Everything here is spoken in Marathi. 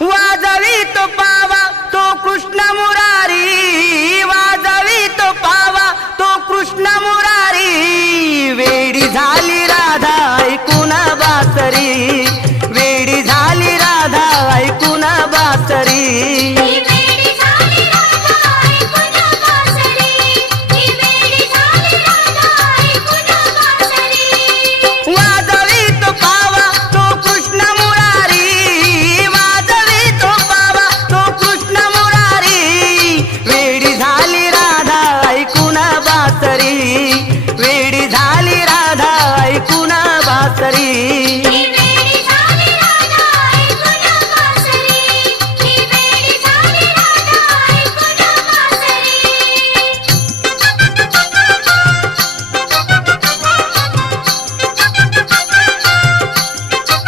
वाजवी तो पावा तो कृष्ण मुरारी, वाजवी तो पावा तो कृष्ण मुरारी, वेडी झाली राधा ऐकून बासरी.